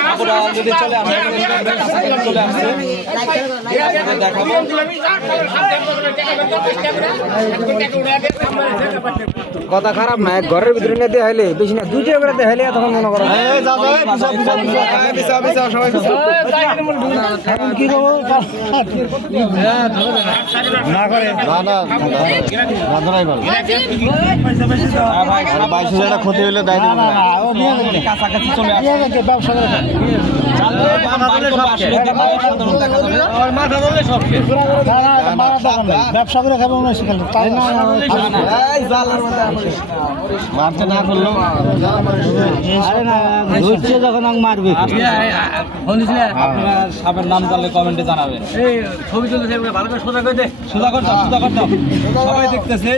সাপুরা যদি চলে আসে চলে আসছে দেখাবো কথা খারাপ না ঘরের ভিতরে নিয়ে দেখাইলে বেশি না দুইটা করে দেখাইলে তখন মনে করো কি না করে বাইশ হাজার ক্ষতি হলে দায় ব্যবসা করে। ব্যবসা খাবে মনে মারতে না না ধরছে যখন আমাকে মারবে আপনার সাপের নাম জানলে কমেন্টে জানাবেন ছবি তুলতে ভালো করে সোজা করে সুধাকর দাও সুধাকর দাও সবাই দেখতেছে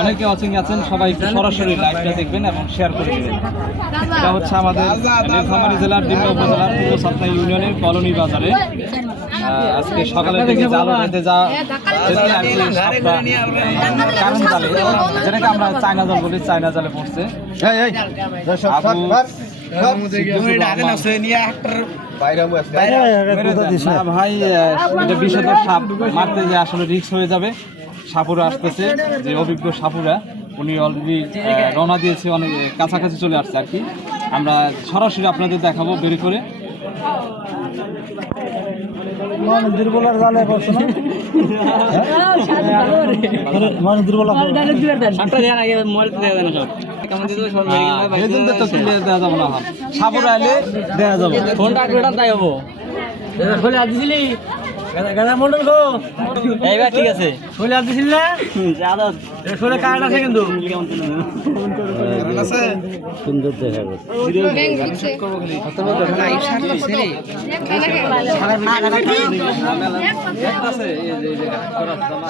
অনেকে অচিং আছেন সবাই একটু সরাসরি লাইভটা দেখবেন এবং শেয়ার করে দেবেন। এটা হচ্ছে আমাদের নীলফামারী জেলার ডিমলা উপজেলার পূর্ব সাতনা ইউনিয়নের কলোনি বাজারে। আজকে সকালে থেকে জাল যা যেতে আর কি সাপটা। কারণ জালে যেটাকে আমরা চায়না জাল বলি চায়না জালে পড়ছে। ভাই এটা বিষধর সাপ মারতে যে আসলে রিক্স হয়ে যাবে। সাপুরা আসতেছে যে অভিজ্ঞ সাপুরা উনি অলরেডি রওনা দিয়েছে অনেক কাছাকাছি চলে আসছে আর কি। আমরা সরাসরি আপনাদের দেখাবো বের করে। মানে দুর্বলার জালে পড়ছে না। মানে দুর্বল সেদিন তো তুলে দেওয়া যাবে সাপুরা এলে দেওয়া যাবে। ফোনটা আগে তাই হব। খোলে আজ দিছিলি গাদা মন্ডল গো। এইবার ঠিক আছে। আজ দিছিলি না? খোলে কার্ড আছে কিন্তু। সুন্দর দেখা গেছে।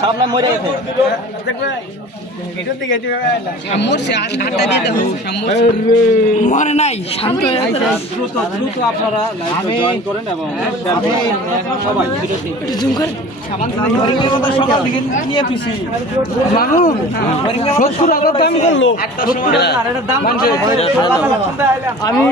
সামনে মরে গেছে মরে দ্রুত দ্রুত আপনারা জয়েন করেন এবং সবাই সকাল থেকে নিয়ে তুইছি সত্তর হাজার দাম করল। আমি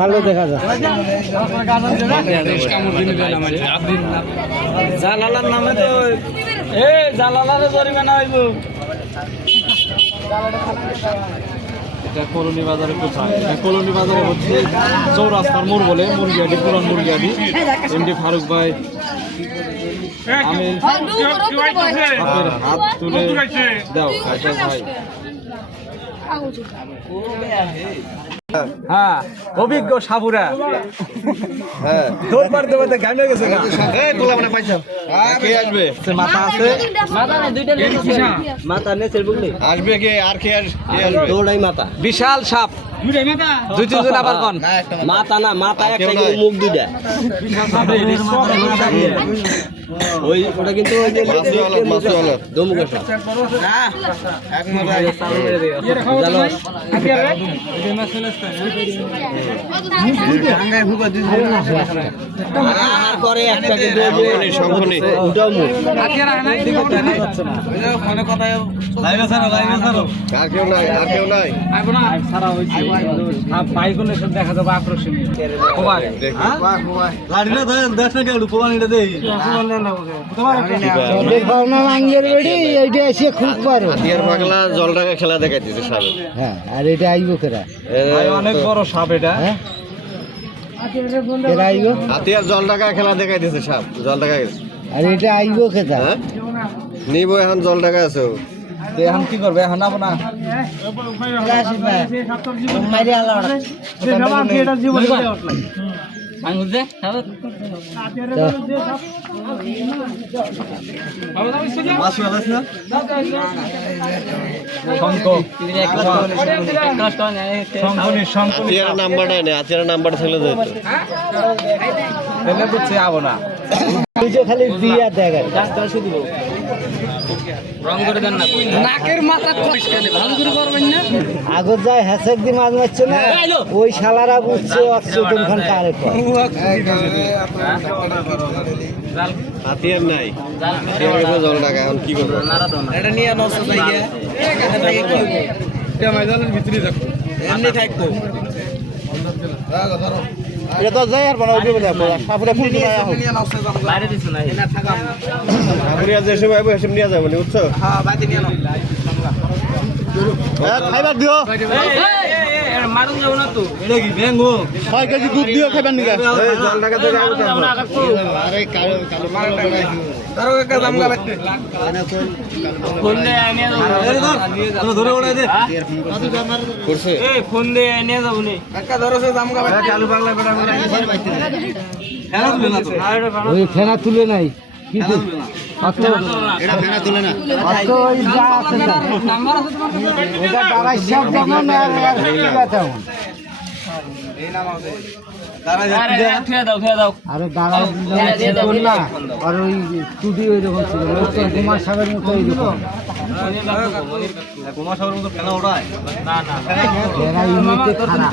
ভালো দেখা যায় নামে কলোনি বাজারে হচ্ছে চৌরাস্তার মোড় বলে মুরগিয়াটি পুরান মুরগিয়াটি এমডি ফারুক ভাই হাত তুলে দাও আচ্ছা ভাই। হ্যাঁ অভিজ্ঞ সাবুরা হ্যাঁ। গান হয়ে গেছে গা। কে আসবে? মাথা আছে। মাথা নেচের বুঝলি আসবে কে? আর কে আস- কে আসবে? দৌড়াই মাথা। বিশাল সাপ। দুই তিনজন আবার কন? মাথা। না মাথা একটা কেউ কিন্তু নাই। মুখ দুইটা। ওই ওটা কিন্তু ওই যে আর করে একটা আর কেউ নাই আর কেউ নাই। সারা হয়েছে। সাপ বাইকনে সব দেখা যাবে আকর্ষণীয় খবর। ভাবনা আঙ্গের বেড়ি এইটা এসে খুব পারো। হাতিয়ার পাগলা জলটাকে খেলা দেখাইতেছে হ্যাঁ আর এটা আইব কেরা? অনেক বড় সাপ এটা। হ্যাঁ? খেলা দেখাইতেছে সাপ জল টাকা আর এটা আইব কেটা? হ্যাঁ? নিব এখন জল টাকা আছে এখন কি করবে এখন না নাম্বার থাকলে বুঝছি খালি দিয়া দেখা রং করে দেন না নাকের মাথা ভালো করে করবেন না। আগত যায় হ্যাসেক দি মাছ মারছে না ওই শালারা বুঝছে অক্সিজেন খান কারে হাতিয়ার নাই। জল টাকা এখন কি করব? এটা নিয়ে নষ্ট ময়দানের ভিতরে রাখো এমনি থাকব। এটা তো যায় আর বানাও দিবে না সাপুরে ফুল দিনা হোক বাইরে দিছ না সাপুরিয়া যে সময় আইবো সেসব নিয়ে যাব নি, বুঝছ? হ্যাঁ বাইরে নিয়ে নাও। খাইবার দিও। মারুন যাব না তো ছয় কেজি দুধ দিও খাইবার নিকা। এই জল টাকা তো। আরে কালো কালো টাকা ফোন দে নিয়ে যাব। ধরে ওড়াই দে। করছে। এই ফোন নি। তুলে না। তো ওই ফেনা তুলে নাই। কিছু অত এটা ফেনা তুলে না। অত ওই যা আছে না নাম্বার আছে তোমার এটা দাঁড়াই সব যেমন আর আর কি কথা এই নাম আছে আরে ছিল না আর ওই ওই রকম ছিল কুমার সাহেবের মতো ওই রকম কুমার সাহেবের মতো ফেনা ওড়ায়। না না খারাপ।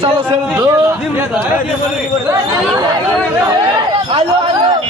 চলো চলো